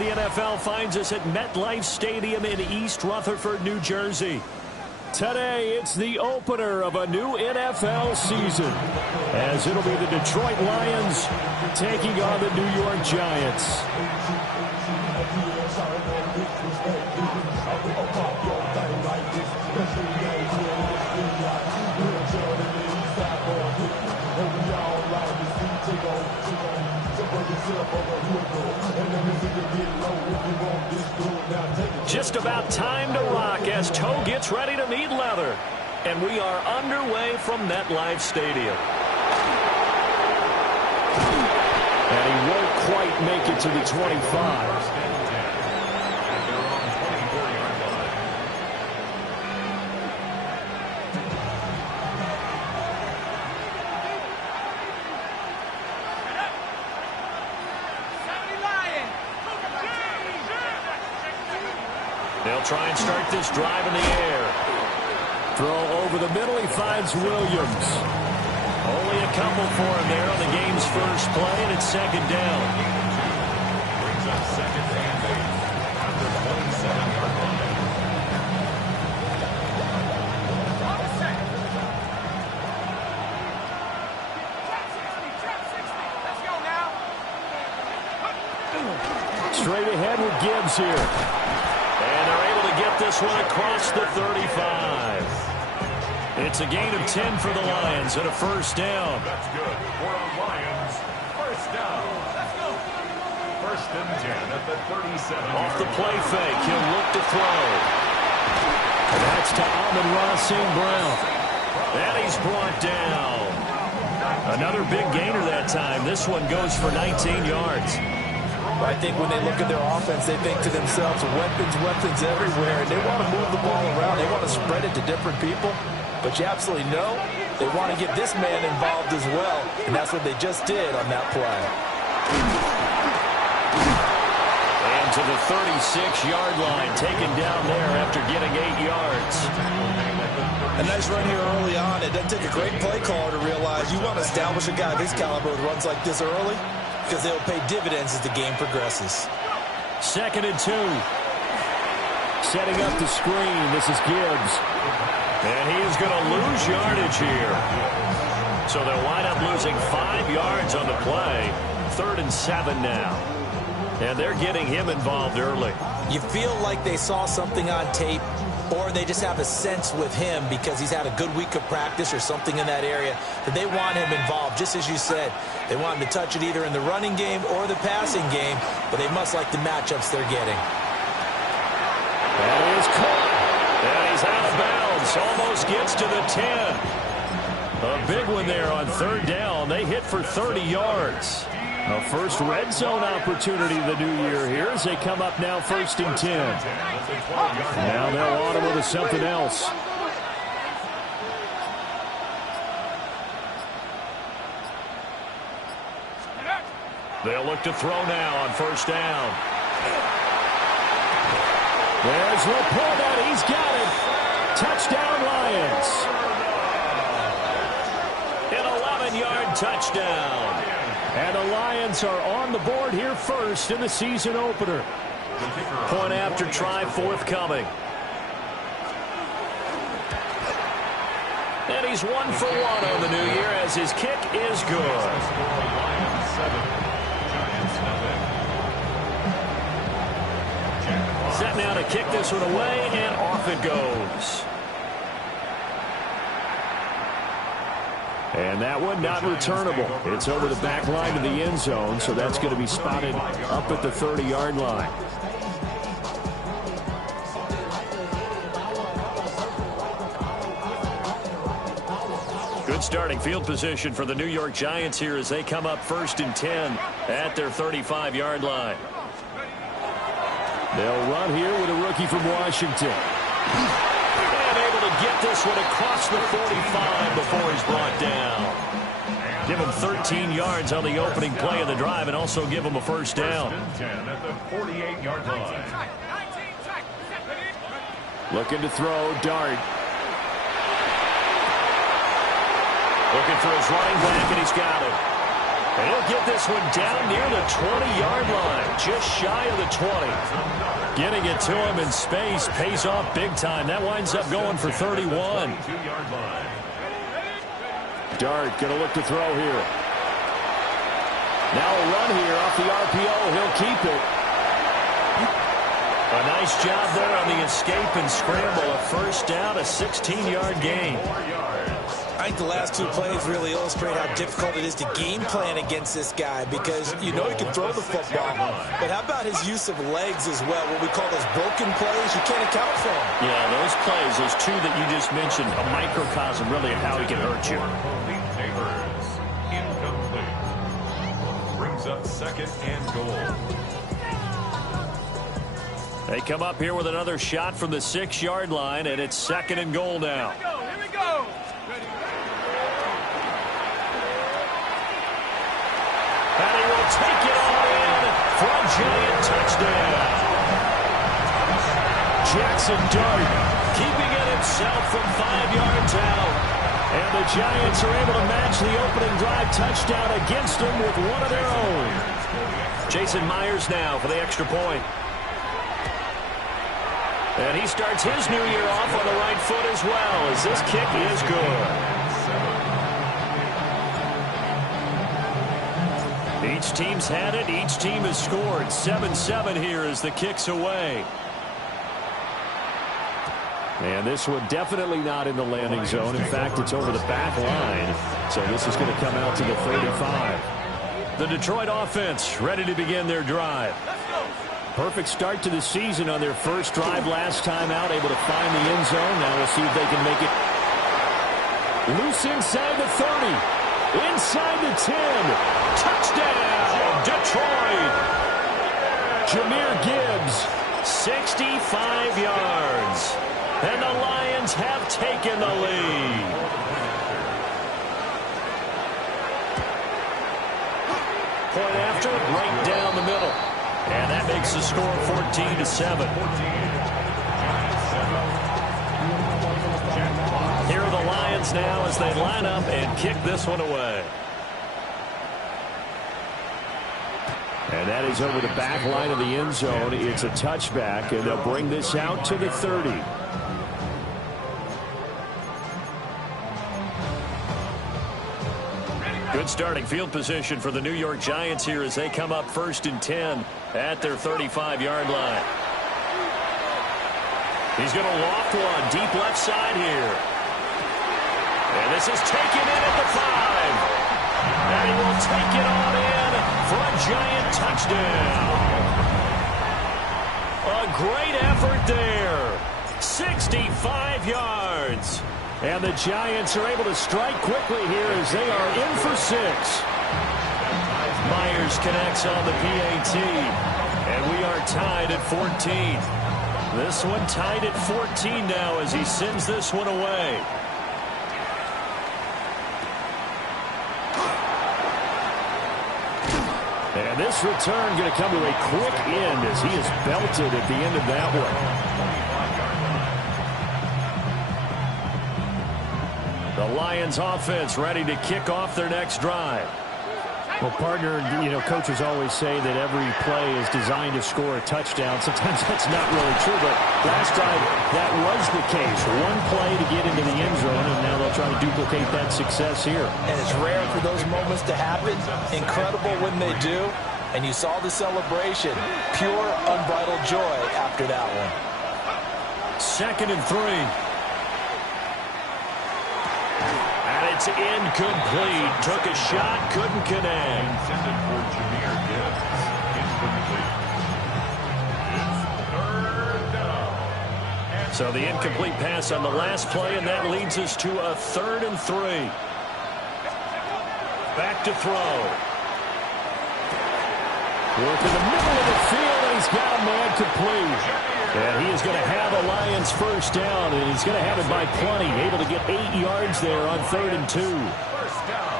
the NFL finds us at MetLife Stadium in East Rutherford, New Jersey. Today, it's the opener of a new NFL season, as it'll be the Detroit Lions taking on the New York Giants. Just about time to rock as Toe gets ready to meet leather. And we are underway from MetLife Stadium. And he won't quite make it to the 25. They'll try and start this drive in the air. Throw over the middle. He finds Williams. Only a couple for him there on the game's first play, and it's second down. Brings up second and 8 after the 27-yard line. Straight ahead with Gibbs here. And they're able to get this one across the 35. It's a gain of 10 for the Lions and a first down. That's good for the Lions. First down. Let's go. First and 10 at the 37. Off the play fake, he'll look to throw. And that's to Amon-Ra St. Brown. And he's brought down. Another big gainer that time. This one goes for 19 yards. I think when they look at their offense, they think to themselves, weapons everywhere, and they want to move the ball around. They want to spread it to different people. But you absolutely know they want to get this man involved as well, and that's what they just did on that play. And to the 36-yard line, taken down there after getting 8 yards. A nice run here early on. It doesn't take a great play caller to realize you want to establish a guy of his caliber with runs like this early, because they'll pay dividends as the game progresses. Second and 2. Setting up the screen. This is Gibbs. And he is going to lose yardage here. So they'll wind up losing 5 yards on the play. 3rd and 7 now. And they're getting him involved early. You feel like they saw something on tape, or they just have a sense with him because he's had a good week of practice or something in that area that they want him involved. Just as you said, they want him to touch it either in the running game or the passing game, but they must like the matchups they're getting. That is caught. And he's out of bounds. Almost gets to the 10. A big one there on 3rd down. They hit for 30 yards. A first red zone opportunity of the new year here as they come up now 1st and 10. Now they'll audible to something else. They'll look to throw now on 1st down. There's Laporta. He's got it. Touchdown, Lions. An 11-yard touchdown. And the Lions are on the board here first in the season opener. Point after try forthcoming. And he's 1 for 1 on the new year as his kick is good. Set now to kick this one away, and off it goes. And that one not returnable. It's over the back line of the end zone, so that's going to be spotted up at the 30-yard line. Good starting field position for the New York Giants here as they come up 1st and 10 at their 35-yard line. They'll run here with a rookie from Washington. And able to get this one across the 45 before he's brought down. Give him 13 yards on the opening play of the drive and also give him a first down. 10 at the 48-yard line. Looking to throw, Dart. Looking for his running back, and he's got it. And he'll get this one down near the 20-yard line, just shy of the 20. Getting it to him in space pays off big time. That winds up going for 31. Dart going to look to throw here. Now a run here off the RPO. He'll keep it. A nice job there on the escape and scramble. A first down, a 16-yard gain. I think the last two plays really illustrate how difficult it is to game plan against this guy because you know he can throw the football, but how about his use of legs as well, what we call those broken plays? You can't account for them. Yeah, those plays, those two that you just mentioned, a microcosm really of how he can hurt you. Incomplete. Brings up second and goal. They come up here with another shot from the 6-yard line, and it's second and goal now. Here we go. And he will take it all in for a giant touchdown. Jackson Dart keeping it himself from 5 yards out. And the Giants are able to match the opening drive touchdown against them with one of their own. Jason Myers now for the extra point. And he starts his new year off on the right foot as well, as this kick is good. Each team's had it. Each team has scored. 7-7 here as the kick's away. And this one definitely not in the landing zone. In fact, it's over the back line. So this is going to come out to the 35. The Detroit offense ready to begin their drive. Perfect start to the season on their first drive last time out, able to find the end zone. Now we'll see if they can make it loose inside the 30, inside the 10. Touchdown, Detroit. Jahmyr Gibbs, 65 yards. And the Lions have taken the lead. Point after, right down the middle. And that makes the score 14-7. Here are the Lions now as they line up and kick this one away. And that is over the back line of the end zone. It's a touchback, and they'll bring this out to the 30. Good starting field position for the New York Giants here as they come up 1st and 10 at their 35-yard line. He's going to loft one deep left side here. And this is taken in at the 5. And he will take it on in for a giant touchdown. A great effort there. 65 yards. And the Giants are able to strike quickly here as they are in for 6. Myers connects on the PAT. And we are tied at 14. This one tied at 14 now as he sends this one away. And this return going to come to a quick end as he is belted at the end of that one. The Lions offense ready to kick off their next drive. Well, partner, coaches always say that every play is designed to score a touchdown. Sometimes that's not really true, but last drive, that was the case. One play to get into the end zone, and now they'll try to duplicate that success here. And it's rare for those moments to happen. Incredible when they do. And you saw the celebration. Pure, unbridled joy after that one. 2nd and 3. It's incomplete. Took a shot, couldn't connect. Intended for Jahmyr Gibbs. Incomplete. It's 3rd down. So the incomplete pass on the last play, and that leads us to a 3rd and 3. Back to throw. Work in the middle of the field, and he's got a man complete. And he is going to have a Lions first down, and he's going to have it by plenty. Able to get 8 yards there on 3rd and 2. First down.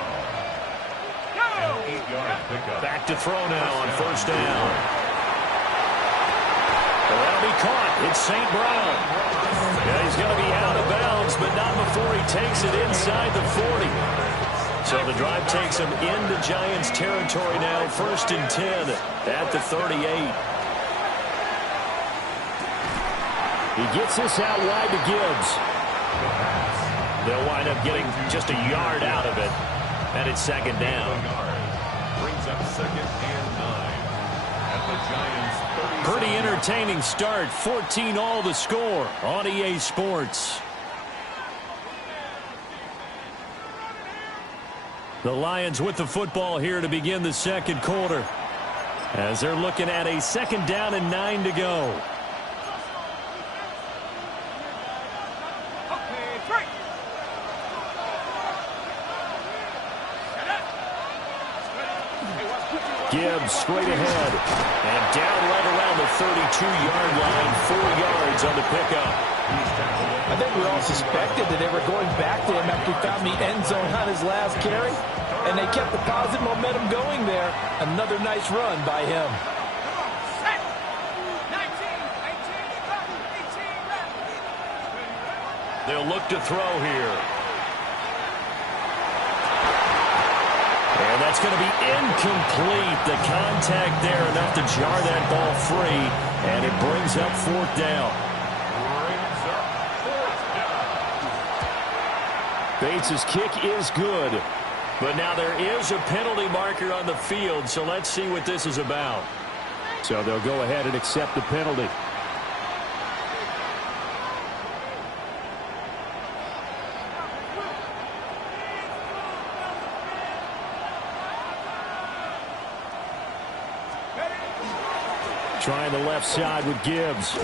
An 8-yard pickup. Back to throw now on 1st down. Well, that'll be caught. It's St. Brown. Yeah, he's going to be out of bounds, but not before he takes it inside the 40. So the drive takes them into Giants territory now. 1st and 10 at the 38. He gets this out wide to Gibbs. They'll wind up getting just a yard out of it. And it's 2nd down. Brings up 2nd and 9 at the Giants 30. Pretty entertaining start. 14 all the score on EA Sports. The Lions with the football here to begin the 2nd quarter, as they're looking at a 2nd down and 9 to go. Gibbs straight ahead and down right around the 32-yard line. 4 yards on the pickup. I think we all suspected that they were going back to him after he found the end zone on his last carry, and they kept the positive momentum going there. Another nice run by him. They'll look to throw here. And that's going to be incomplete. The contact there enough to jar that ball free, and it brings up 4th down. Bates' kick is good, but now there is a penalty marker on the field, so let's see what this is about. So they'll go ahead and accept the penalty. Trying the left side with Gibbs.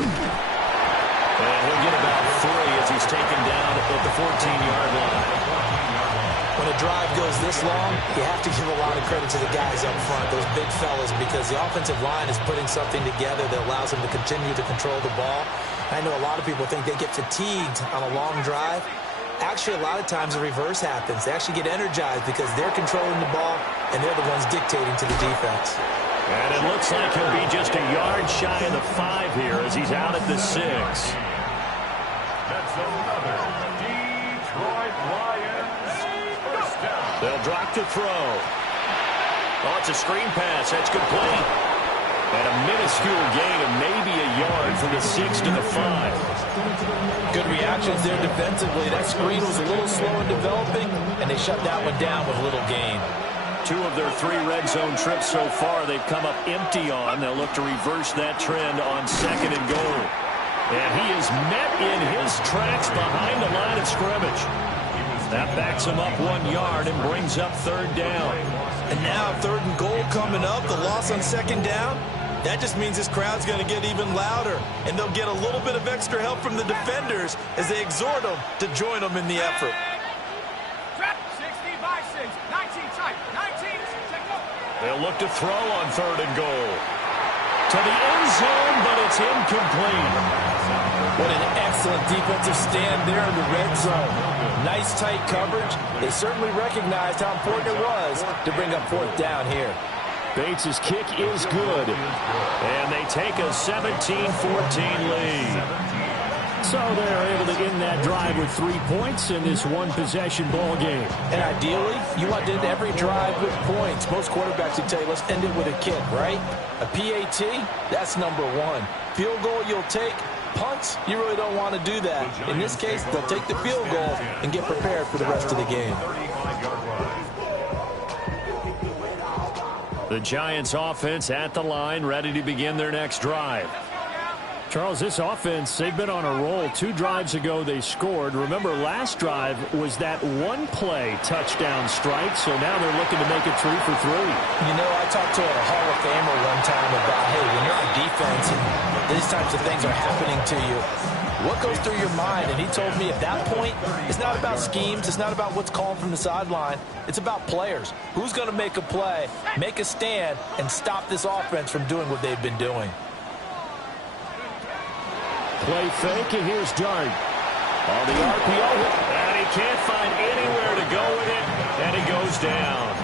And he'll get about 3 as he's taken down at the 14-yard line. When a drive goes this long, you have to give a lot of credit to the guys up front, those big fellas, because the offensive line is putting something together that allows them to continue to control the ball. I know a lot of people think they get fatigued on a long drive. Actually, a lot of times the reverse happens. They actually get energized because they're controlling the ball, and they're the ones dictating to the defense. And it looks like he'll be just a yard shy of the 5 here as he's out at the 6. That's another Detroit Lions 1st down. They'll drop to throw. Oh, it's a screen pass. That's complete. And a minuscule gain of maybe a yard from the 6 to the 5. Good reactions there defensively. That screen was a little slow in developing, and they shut that one down with little gain. 2 of their 3 red zone trips so far they've come up empty on. They'll look to reverse that trend on 2nd and goal. And he is met in his tracks behind the line of scrimmage. That backs him up 1 yard and brings up 3rd down. And now 3rd and goal coming up, the loss on 2nd down. That just means this crowd's going to get even louder, and they'll get a little bit of extra help from the defenders as they exhort them to join them in the effort. They'll look to throw on 3rd and goal. To the end zone, but it's incomplete. What an excellent defensive stand there in the red zone. Nice tight coverage. They certainly recognized how important it was to bring up 4th down here. Bates' kick is good. And they take a 17-14 lead. So they're able to end that drive with 3 points in this one-possession ball game. And ideally, you want to end every drive with points. Most quarterbacks would tell you, let's end it with a kick, right? A PAT, that's number 1. Field goal you'll take. Punts, you really don't want to do that. In this case, they'll take the field goal and get prepared for the rest of the game. The Giants offense at the line, ready to begin their next drive. Charles, this offense, they've been on a roll. 2 drives ago they scored. Remember, last drive was that 1-play touchdown strike, so now they're looking to make it 3 for 3. You know, I talked to a Hall of Famer one time about, hey, when you're on defense and these types of things are happening to you, what goes through your mind? And he told me at that point, it's not about schemes, it's not about what's called from the sideline, it's about players. Who's going to make a play, make a stand, and stop this offense from doing what they've been doing? Play fake, and here's Dart. On the RPO, and he can't find anywhere to go with it, and he goes down.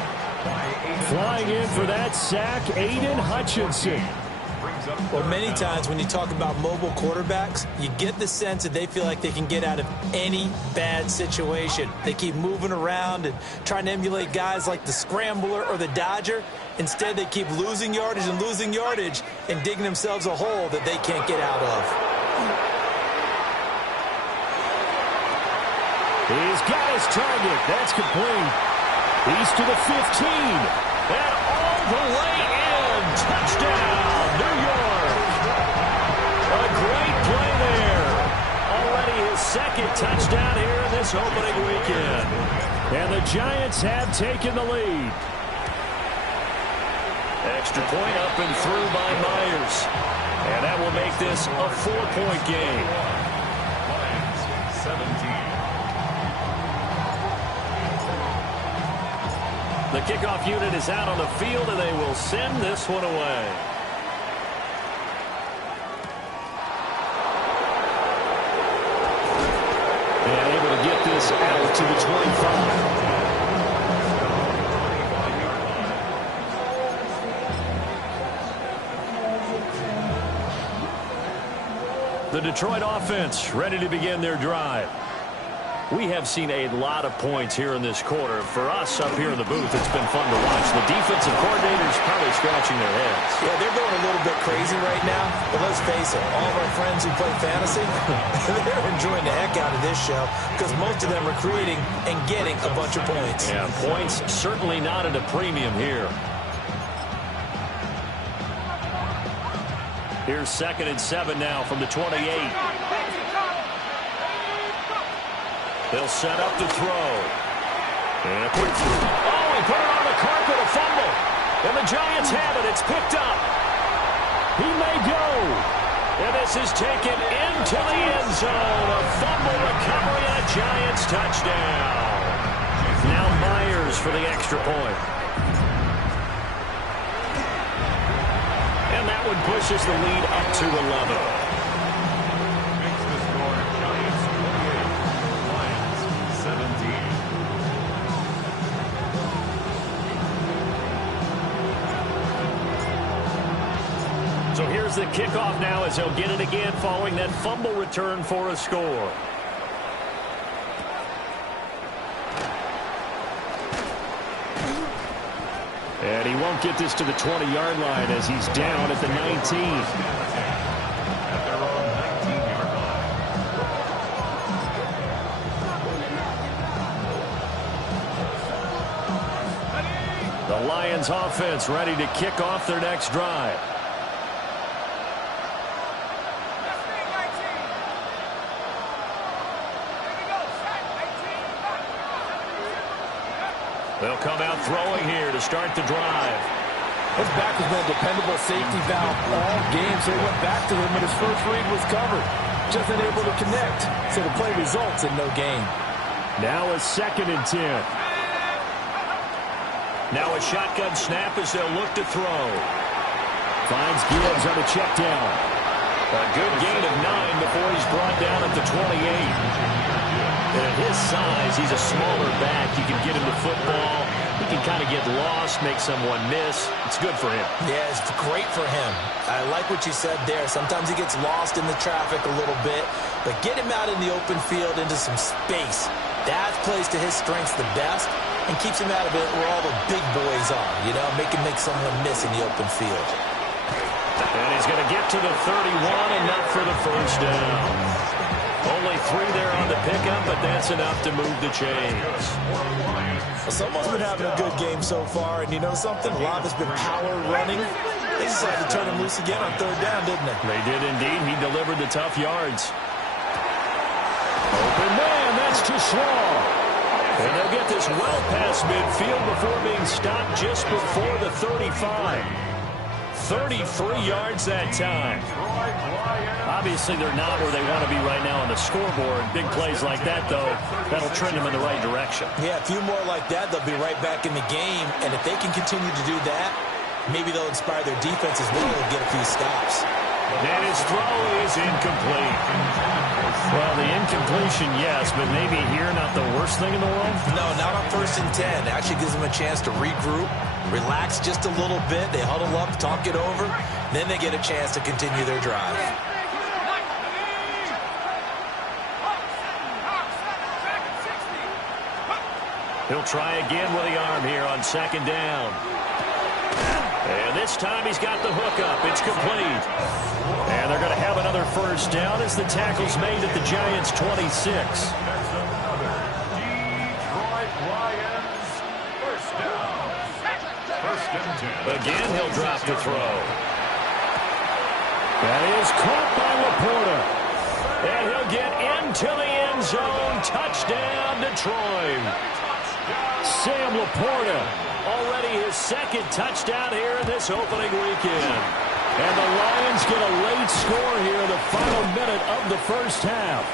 Flying in for that sack, Aiden Hutchinson. Well, many times when you talk about mobile quarterbacks, you get the sense that they feel like they can get out of any bad situation. They keep moving around and trying to emulate guys like the Scrambler or the Dodger. Instead, they keep losing yardage and digging themselves a hole that they can't get out of. He's got his target. That's complete. He's to the 15. And all the way in. Touchdown, New York. A great play there. Already his second touchdown here in this opening weekend. And the Giants have taken the lead. Extra point up and through by Myers. And that will make this a 4-point game. Lions 17. The kickoff unit is out on the field, and they will send this one away. And able to get this out to the 25. The Detroit offense ready to begin their drive. We have seen a lot of points here in this quarter. For us up here in the booth, it's been fun to watch. The defensive coordinators probably scratching their heads. Yeah, they're going a little bit crazy right now. But let's face it, all of our friends who play fantasy, they're enjoying the heck out of this show because most of them are creating and getting a bunch of points. Yeah, points certainly not at a premium here. Here's 2nd and 7 now from the 28. They'll set up the throw. And a quick throw. Oh, he put it on the carpet, a fumble. And the Giants have it. It's picked up. He may go. And this is taken into the end zone. A fumble recovery and a Giants touchdown. Now Myers for the extra point. And that one pushes the lead up to 11. So here's the kickoff now as they'll get it again following that fumble return for a score. And he won't get this to the 20-yard line as he's down at the 19. At their own 19-yard line. The Lions offense ready to kick off their next drive. They'll come out throwing here to start the drive. His back has been a dependable safety valve all game, so he went back to him when his first read was covered. Just unable to connect, so the play results in no gain. Now a 2nd and 10. Now a shotgun snap as they'll look to throw. Finds Gibbs on a check down. A good gain of 9 before he's brought down at the 28. And at his size, he's a smaller back. You can get him the football. He can kind of get lost, make someone miss. It's good for him. Yeah, it's great for him. I like what you said there. Sometimes he gets lost in the traffic a little bit, but get him out in the open field into some space. That plays to his strengths the best and keeps him out of it where all the big boys are, you know, make someone miss in the open field. And he's going to get to the 31, enough for the first down. Only 3 there on the pickup, but that's enough to move the chains. Well, someone's been having a good game so far, and you know something? A lot has been power running. They decided to turn him loose again on 3rd down, didn't they? They did indeed. He delivered the tough yards. Open man, that's too slow. And they'll get this well past midfield before being stopped just before the 35. 33 yards that time. Obviously, they're not where they want to be right now on the scoreboard. Big plays like that, though, that'll trend them in the right direction. Yeah, a few more like that, they'll be right back in the game. And if they can continue to do that, maybe they'll inspire their defense as well and get a few stops. And his throw is incomplete. Well, the incompletion, yes, but maybe here not the worst thing in the world? No, not on 1st and 10. It actually gives them a chance to regroup, relax just a little bit. They huddle up, talk it over. Then they get a chance to continue their drive. He'll try again with the arm here on second down. And this time he's got the hook up. It's complete. And they're going to have another first down as the tackle's made at the Giants' 26. Again, he'll drop to throw. That is caught by Laporta. And he'll get into the end zone. Touchdown, Detroit. Sam Laporta, already his second touchdown here in this opening weekend. And the Lions get a late score here in the final minute of the first half.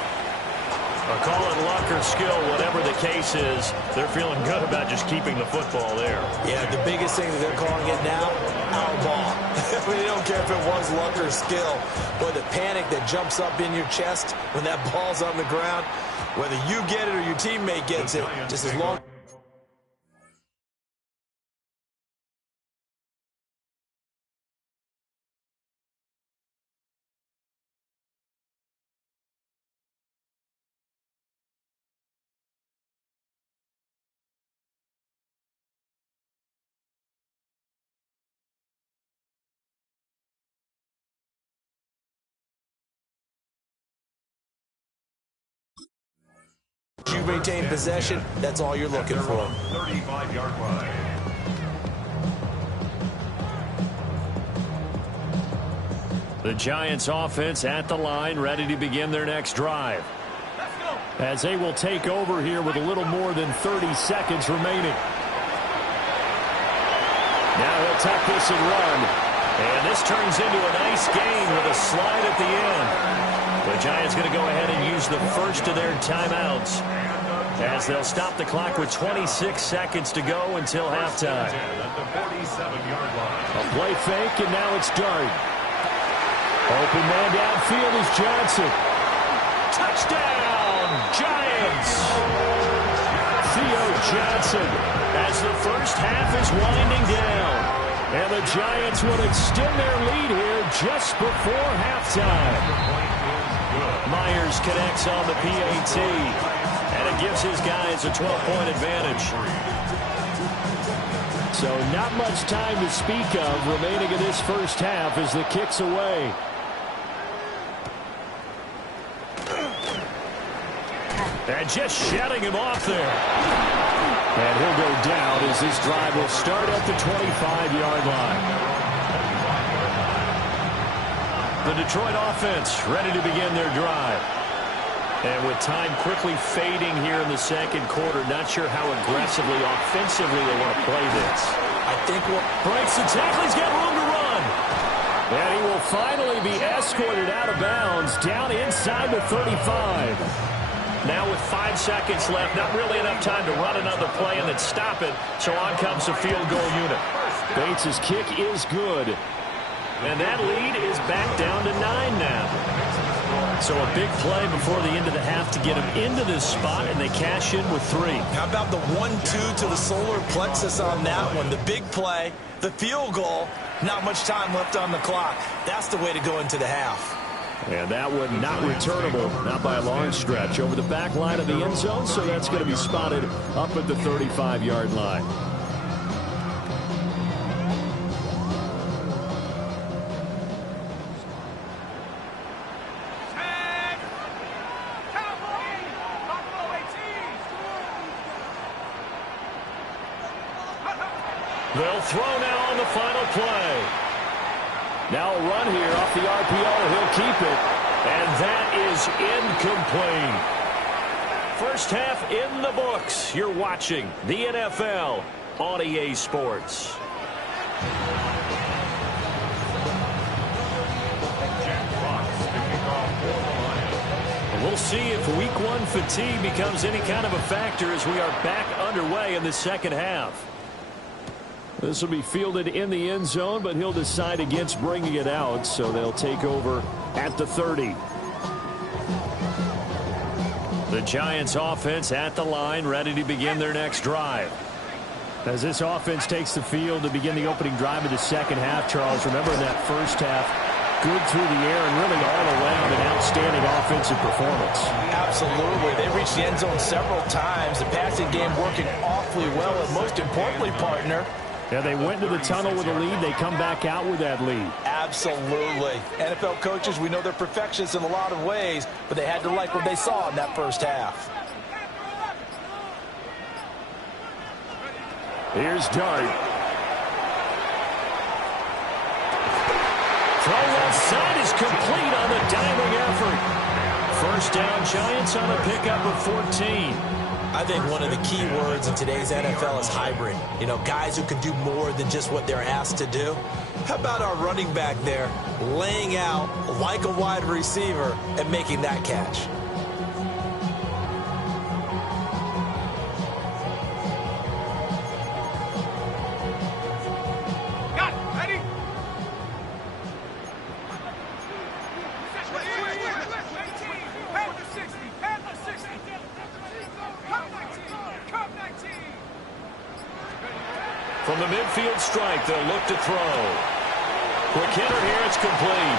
I'll call it luck or skill, whatever the case is. They're feeling good about just keeping the football there. Yeah, the biggest thing that they're calling it now, our ball. I mean, they don't care if it was luck or skill, or the panic that jumps up in your chest when that ball's on the ground. Whether you get it or your teammate gets it, just as long. You maintain possession, that's all you're looking for. 35-yard line. The Giants offense at the line, ready to begin their next drive. As they will take over here with a little more than 30 seconds remaining. Now he'll tuck this and run. And this turns into a nice gain with a slide at the end. The Giants going to go ahead and use the first of their timeouts as they'll stop the clock with 26 seconds to go until halftime. A play fake, and now it's Dart. Open man downfield is Johnson. Touchdown, Giants! Theo Johnson as the first half is winding down. And the Giants will extend their lead here just before halftime. Myers connects on the PAT, and it gives his guys a 12-point advantage. So not much time to speak of remaining in this first half as the kick's away. And just shutting him off there. And he'll go down as this drive will start at the 25-yard line. The Detroit offense ready to begin their drive. And with time quickly fading here in the second quarter, not sure how aggressively, offensively they want to play this. I think what breaks the tackle, he's got room to run. And he will finally be escorted out of bounds down inside the 35. Now with 5 seconds left, not really enough time to run another play and then stop it. So on comes the field goal unit. Bates' kick is good. And that lead is back down to 9 now. So a big play before the end of the half to get them into this spot, and they cash in with 3. How about the 1-2 to the solar plexus on that one? The big play, the field goal, not much time left on the clock. That's the way to go into the half. And that one not returnable, not by a long stretch, over the back line of the end zone, so that's going to be spotted up at the 35-yard line. They'll throw now on the final play. Now a run here off the RPO. He'll keep it. And that is incomplete. First half in the books. You're watching the NFL on EA Sports. We'll see if week 1 fatigue becomes any kind of a factor as we are back underway in the second half. This will be fielded in the end zone, but he'll decide against bringing it out, so they'll take over at the 30. The Giants offense at the line, ready to begin their next drive. As this offense takes the field to begin the opening drive of the second half, Charles, remember in that first half, good through the air and really all around an outstanding offensive performance. Absolutely. They reached the end zone several times. The passing game working awfully well, and most importantly, partner, yeah, they went to the tunnel with a lead. They come back out with that lead. Absolutely. NFL coaches, we know they're perfectionists in a lot of ways, but they had to like what they saw in that first half. Here's Dart. Throw left side is complete on the diving effort. First down, Giants on a pickup of 14. I think one of the key words in today's NFL is hybrid. You know, guys who can do more than just what they're asked to do. How about our running back there laying out like a wide receiver and making that catch? From the midfield stripe, they'll look to throw. Quick hitter here, it's complete.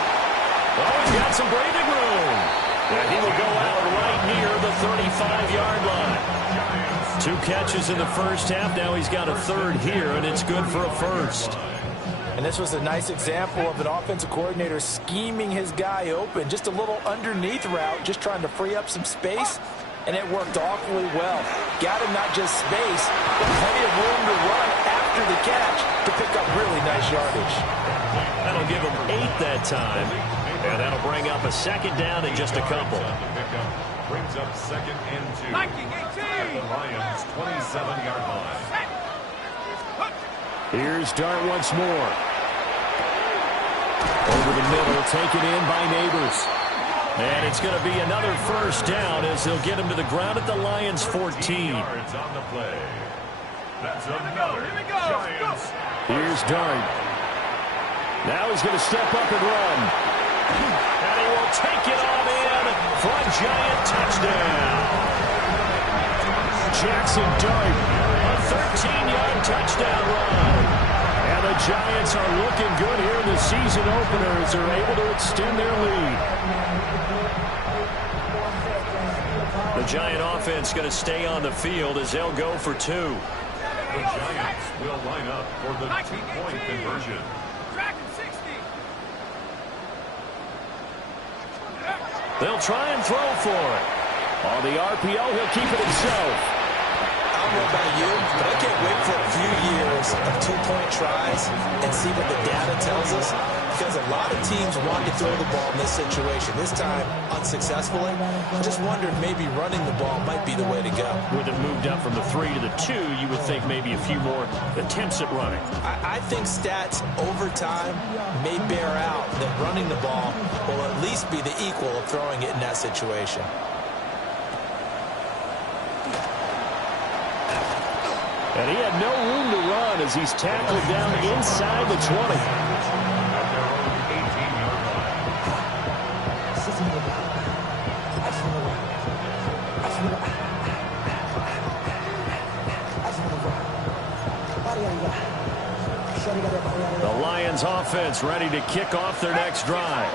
Oh, he's got some breathing room. And he will go out right near the 35-yard line. 2 catches in the first half. Now he's got a third here, and it's good for a first. And this was a nice example of an offensive coordinator scheming his guy open. Just a little underneath route, just trying to free up some space. And it worked awfully well. Got him not just space, but plenty of room to run after the catch to pick up really nice yardage. That'll give him 8 that time. And that'll bring up a second down in just a couple. Brings up second and 2. At the Lions' 27-yard line. Here's Dart once more. Over the middle, taken in by Neighbors. And it's going to be another first down as they'll get him to the ground at the Lions' 14. Yards on the play. That's another Giants. Here's Dart. Now he's going to step up and run. And he will take it on in for a Giant touchdown. Jackson Dart. A 13-yard touchdown run. And the Giants are looking good here in the season opener as they're able to extend their lead. The Giant offense going to stay on the field as they'll go for 2. The Giants will line up for the 2-point conversion. They'll try and throw for it. On the RPO, he'll keep it himself. I don't know about you, but I can't wait for a few years of 2-point tries and see what the data tells us, because a lot of teams want to throw the ball in this situation. This time, unsuccessfully. I just wondered maybe running the ball might be the way to go. With it moved up from the 3 to the 2, you would think maybe a few more attempts at running. I think stats over time may bear out that running the ball will at least be the equal of throwing it in that situation. And he had no room to run as he's tackled down inside the 20. At their own 18-yard line. The Lions offense ready to kick off their next drive.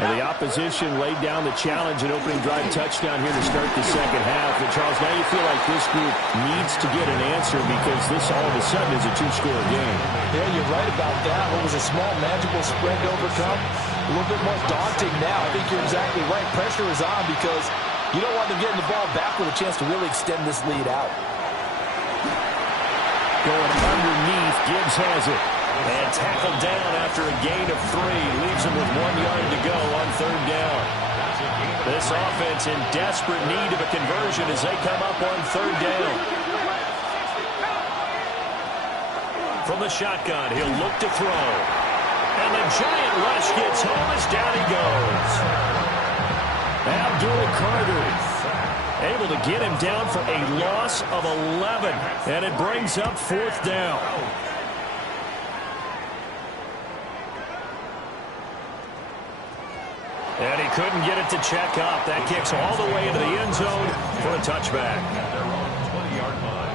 And the opposition laid down the challenge and opening drive touchdown here to start the second half. And Charles, now you feel like this group needs to get an answer because this all of a sudden is a 2-score game. Yeah, you're right about that. What was a small magical spread to overcome? A little bit more daunting now. I think you're exactly right. Pressure is on because you don't want them getting the ball back with a chance to really extend this lead out. Going underneath, Gibbs has it. And tackled down after a gain of 3. Leaves him with 1 yard to go on third down. This offense in desperate need of a conversion as they come up on third down. From the shotgun, he'll look to throw. And the Giant rush gets home as down he goes. Abdul Carter able to get him down for a loss of 11. And it brings up fourth down. And he couldn't get it to check up. That kicks all the way into the end zone for a touchback. At their own 20-yard line.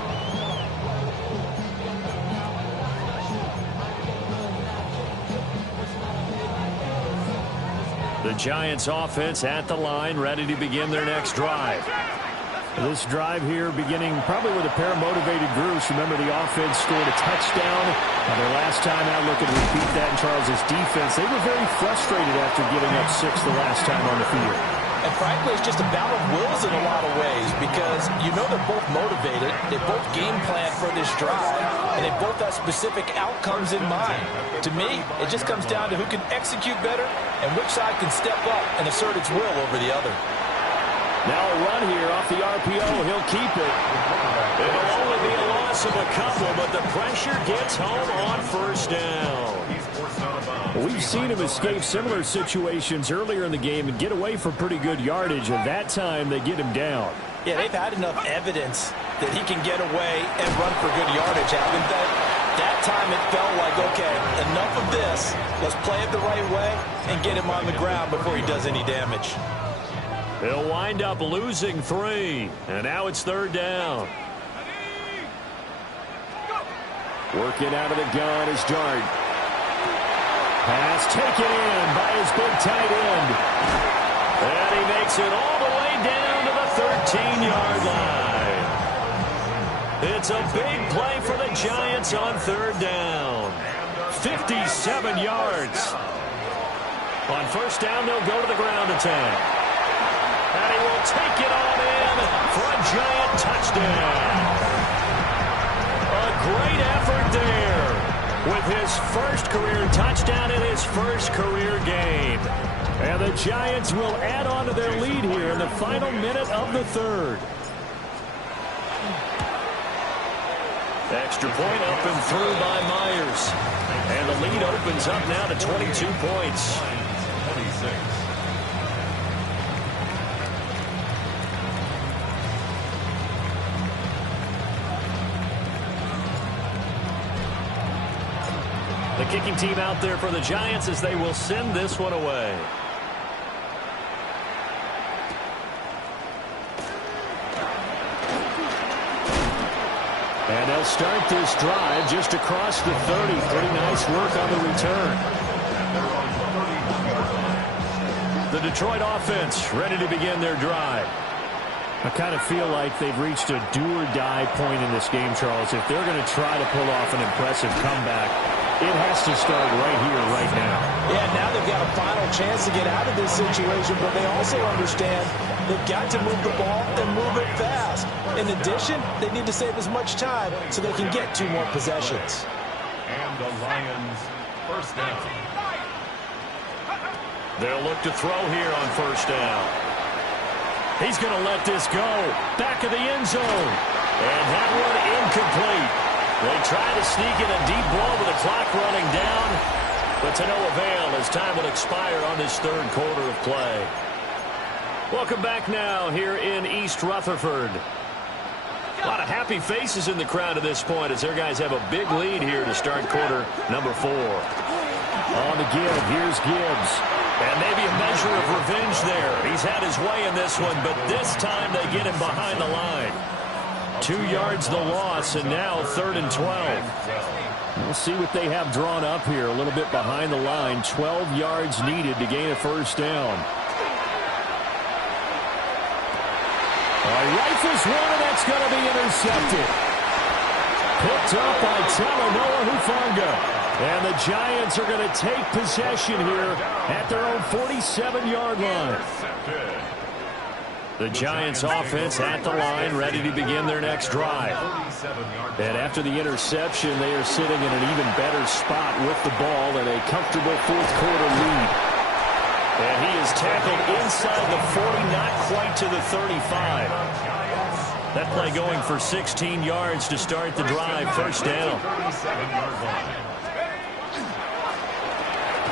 The Giants offense at the line, ready to begin their next drive. This drive here beginning probably with a pair of motivated groups. Remember, the offense scored a touchdown. Their last time out, looking to repeat that in Charles' defense. They were very frustrated after giving up 6 the last time on the field. And frankly, it's just a battle of wills in a lot of ways because you know they're both motivated. They both game plan for this drive, and they both have specific outcomes in mind. To me, it just comes down to who can execute better and which side can step up and assert its will over the other. Now a run here off the RPO. He'll keep it. It'll only be a loss of a couple, but the pressure gets home on first down. We've seen him escape similar situations earlier in the game and get away for pretty good yardage, and that time they get him down. Yeah, they've had enough evidence that he can get away and run for good yardage, haven't they? That time it felt like, okay, enough of this. Let's play it the right way and get him on the ground before he does any damage. They'll wind up losing 3, and now it's third down. Working out of the gun is Dart. Pass taken in by his big tight end. And he makes it all the way down to the 13-yard line. It's a big play for the Giants on third down. 57 yards. On first down, they'll go to the ground attack. And he will take it on in for a Giant touchdown. A great effort there with his first career touchdown in his first career game. And the Giants will add on to their lead here in the final minute of the third. Extra point up and through by Myers. And the lead opens up now to 22 points. 26. The kicking team out there for the Giants as they will send this one away. And they'll start this drive just across the 30. Pretty nice work on the return. The Detroit offense ready to begin their drive. I kind of feel like they've reached a do-or-die point in this game, Charles. If they're going to try to pull off an impressive comeback, it has to start right here, right now. Yeah, now they've got a final chance to get out of this situation, but they also understand they've got to move the ball and move it fast. In addition, they need to save as much time so they can get 2 more possessions. And the Lions first down. They'll look to throw here on first down. He's going to let this go. Back of the end zone. And that one incomplete. They try to sneak in a deep ball with the clock running down, but to no avail as time will expire on this third quarter of play. Welcome back now here in East Rutherford. A lot of happy faces in the crowd at this point as their guys have a big lead here to start quarter number 4. On the give, here's Gibbs. And maybe a measure of revenge there. He's had his way in this one, but this time they get him behind the line. 2 yards the loss, and now 3rd and 12. We'll see what they have drawn up here. A little bit behind the line. 12 yards needed to gain a first down. Rifles one, and that's going to be intercepted. Picked up by Talanoa Hufanga. And the Giants are going to take possession here at their own 47-yard line. The Giants offense at the line, ready to begin their next drive. And after the interception, they are sitting in an even better spot with the ball and a comfortable fourth-quarter lead. And he is tackled inside the 40, not quite to the 35. That play going for 16 yards to start the drive, first down.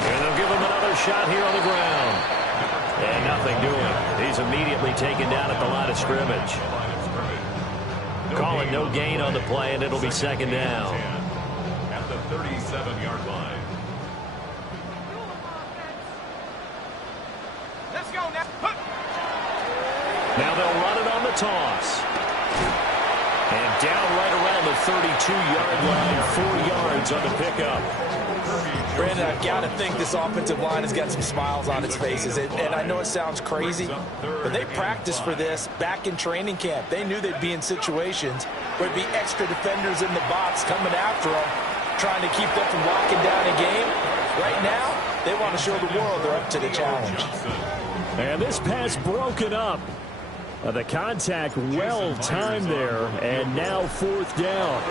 And they'll give him another shot here on the ground. And nothing doing. He's immediately taken down at the line of scrimmage. Call it no gain on the play, and it'll be second down. At the 37-yard line. Let's go now. Now they'll run it on the toss. And down right around the 32-yard line, 4 yards on the pickup. Brandon, I've got to think this offensive line has got some smiles on its faces. And I know it sounds crazy, but they practiced for this back in training camp. They knew they'd be in situations where there'd be extra defenders in the box coming after them, trying to keep them from locking down a game. Right now, they want to show the world they're up to the challenge. And this pass broken up. The contact well-timed there, and now 4th down.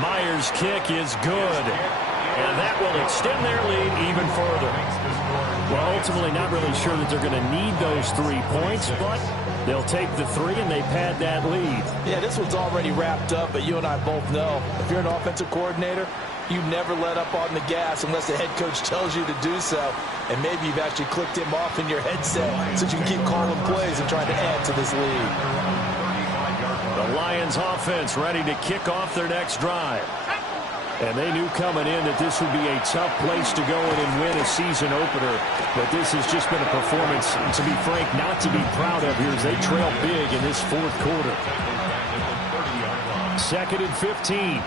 Myers' kick is good, and that will extend their lead even further. Well, ultimately not really sure that they're going to need those 3 points, but they'll take the 3 and they pad that lead. Yeah, this one's already wrapped up, but you and I both know if you're an offensive coordinator, you never let up on the gas unless the head coach tells you to do so. And maybe you've actually clicked him off in your headset so you can keep calling plays and trying to add to this lead. The Lions offense ready to kick off their next drive. And they knew coming in that this would be a tough place to go in and win a season opener. But this has just been a performance, to be frank, not to be proud of here as they trail big in this 4th quarter. 2nd and 15.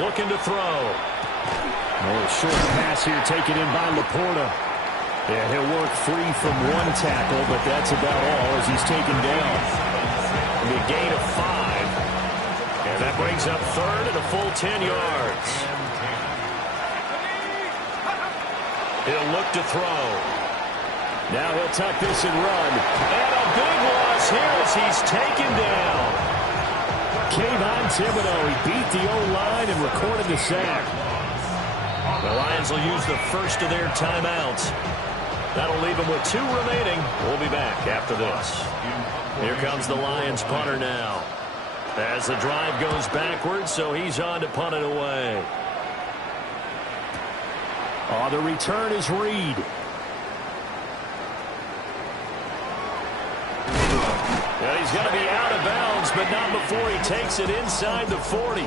Looking to throw. A little short pass here taken in by Laporta. Yeah, he'll work free from 1 tackle, but that's about all as he's taken down. It'll be a gain of 5. And that brings up 3rd and a full 10 yards. He'll look to throw. Now he'll tuck this and run. And a big loss here as he's taken down. Kayvon Thibodeau, he beat the O-line and recorded the sack. The Lions will use the first of their timeouts. That'll leave them with 2 remaining. We'll be back after this. Here comes the Lions punter now. As the drive goes backwards, so he's on to punt it away. The return is Reed. And he's going to be out of bounds, but not before he takes it inside the 40.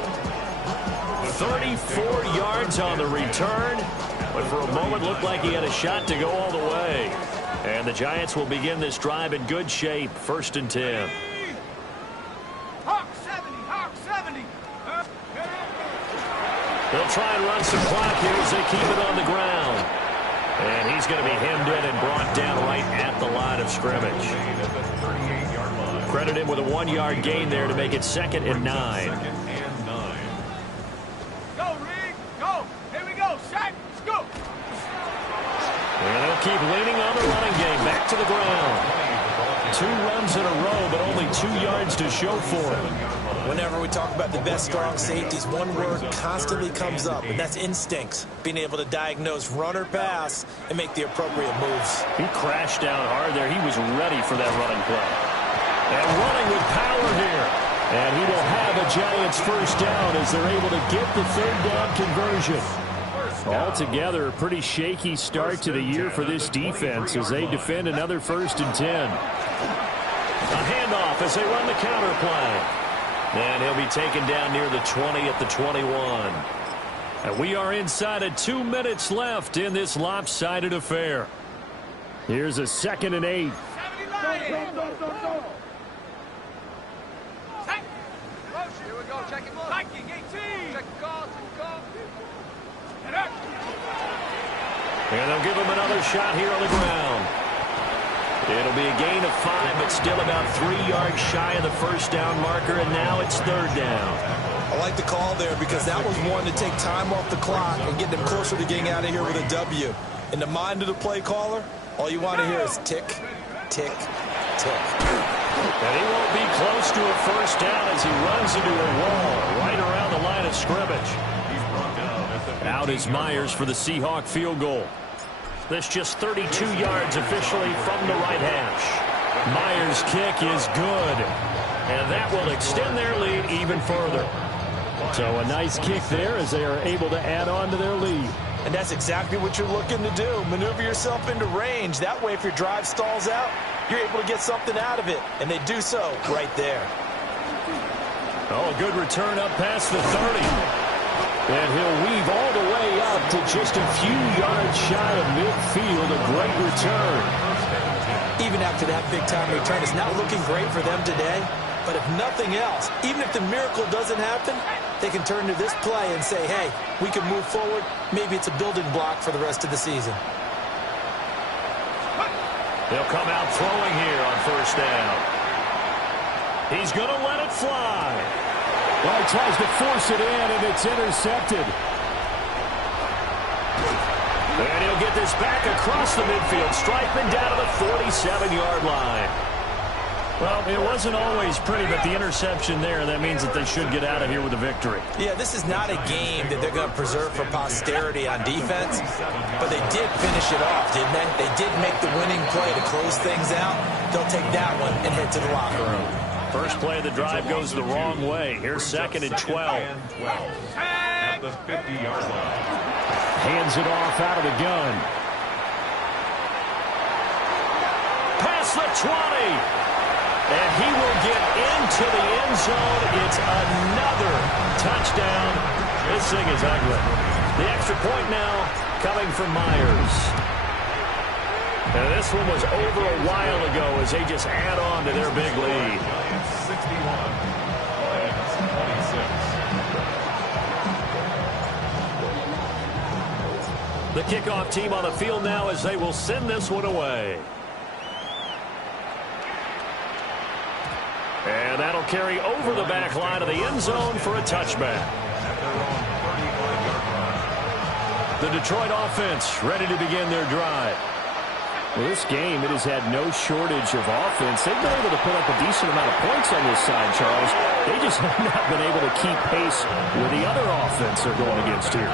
34 yards on the return, but for a moment looked like he had a shot to go all the way. And the Giants will begin this drive in good shape. 1st and 10. Hawk 70, Hawk 70. They'll try and run some clock here as they keep it on the ground. And he's going to be hemmed in and brought down right at the line of scrimmage. Credit him with a 1-yard gain there to make it 2nd and 9. Go, Reed, go. Here we go, Shaq, let's go. And they'll keep leaning on the running game. Back to the ground. 2 runs in a row, but only 2 yards to show for it. Whenever we talk about the best strong safeties, one word constantly comes up, and that's instincts. Being able to diagnose run or pass and make the appropriate moves. He crashed down hard there. He was ready for that running play. And running with power here. And he will have a Giants 1st down as they're able to get the 3rd down conversion. Altogether, a pretty shaky start to the year for this defense as they defend another 1st and 10. A handoff as they run the counter play. And he'll be taken down near the 20 at the 21. And we are inside of 2 minutes left in this lopsided affair. Here's a 2nd and 8. Here we go, check him out. Hiking 18. Check guard. And they'll give him another shot here on the ground. It'll be a gain of 5, but still about 3 yards shy of the 1st down marker, and now it's 3rd down. I like the call there because that was one to take time off the clock and get them closer to getting out of here with a W. In the mind of the play caller, all you want to hear is tick, tick, tick. And he won't be close to a 1st down as he runs into a wall right around the line of scrimmage. Out is Myers for the Seahawk field goal. This just 32 yards officially from the right hash. Myers' kick is good. And that will extend their lead even further. So a nice kick there as they are able to add on to their lead. And that's exactly what you're looking to do. Maneuver yourself into range. That way, if your drive stalls out, you're able to get something out of it. And they do so right there. Oh, a good return up past the 30. And he'll weave all the way up to just a few yards shy of midfield. A great return. even after that big-time return. It's not looking great for them today. But if nothing else, even if the miracle doesn't happen, they can turn to this play and say, hey, we can move forward. Maybe it's a building block for the rest of the season. They'll come out throwing here on first down. He's going to let it fly. Well, he tries to force it in, and it's intercepted. And he'll get this back across the midfield, striking down to the 47-yard line. Well, it wasn't always pretty, but the interception there, that means that they should get out of here with a victory. Yeah, this is not a game that they're going to preserve for posterity on defense, but they did finish it off, didn't they? They did make the winning play to close things out. They'll take that one and head to the locker room. First play of the drive goes the wrong way. Here's 2nd and 12. At the 50-yard line. Hands it off out of the gun. Past the 20. And he will get into the end zone. It's another touchdown. This thing is ugly. The extra point now coming from Myers. And this one was over a while ago as they just add on to their big lead. 61. Lions 26. The kickoff team on the field now as they will send this one away. And that'll carry over the back line of the end zone for a touchback. The Detroit offense ready to begin their drive. Well, this game, it has had no shortage of offense. They've been able to put up a decent amount of points on this side, Charles. They just have not been able to keep pace with the other offense they're going against here.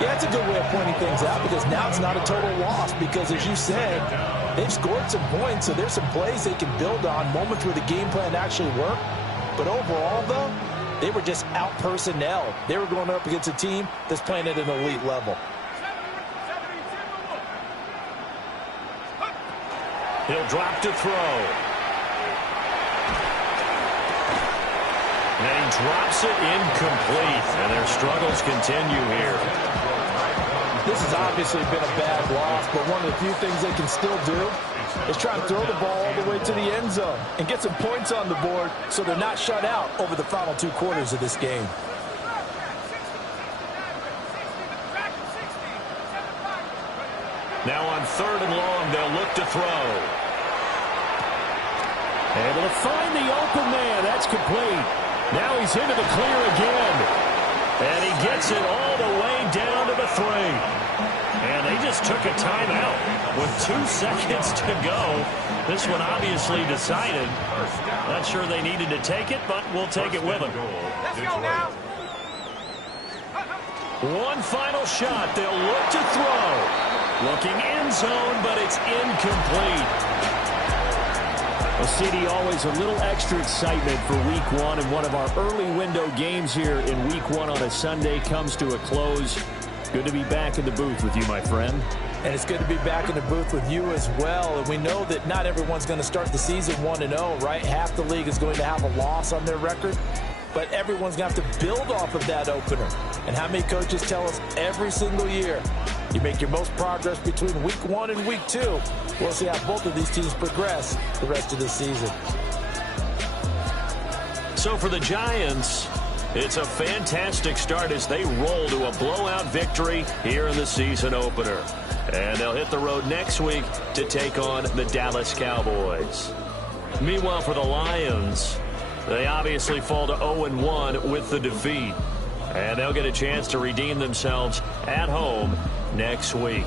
Yeah, it's a good way of pointing things out because now it's not a total loss because, as you said, they've scored some points, so there's some plays they can build on, moments where the game plan actually worked. But overall, though, they were just out-personnel. They were going up against a team that's playing at an elite level. He'll drop to throw. And he drops it incomplete. And their struggles continue here. This has obviously been a bad loss, but one of the few things they can still do is try to throw the ball all the way to the end zone and get some points on the board so they're not shut out over the final 2 quarters of this game. Now on 3rd and long, they'll look to throw. Able to find the open man. That's complete. Now he's into the clear again. And he gets it all the way down to the 3. And they just took a timeout with 2 seconds to go. This one obviously decided. Not sure they needed to take it, but we'll take it with them. Let's go now. One final shot. They'll look to throw. Looking end zone, but it's incomplete. Well, CD, always a little extra excitement for Week 1, and one of our early window games here in Week 1 on a Sunday comes to a close. Good to be back in the booth with you, my friend. And it's good to be back in the booth with you as well. And we know that not everyone's going to start the season 1-0, right? Half the league is going to have a loss on their record. But everyone's going to have to build off of that opener. And how many coaches tell us every single year, you make your most progress between Week 1 and Week 2. We'll see how both of these teams progress the rest of the season. So for the Giants, it's a fantastic start as they roll to a blowout victory here in the season opener. And they'll hit the road next week to take on the Dallas Cowboys. Meanwhile, for the Lions, they obviously fall to 0-1 with the defeat. And they'll get a chance to redeem themselves at home next week.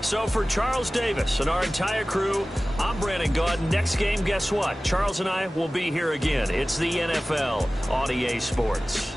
So for Charles Davis and our entire crew, I'm Brandon Gaud. Next game, guess what? Charles and I will be here again. It's the NFL on EA Sports.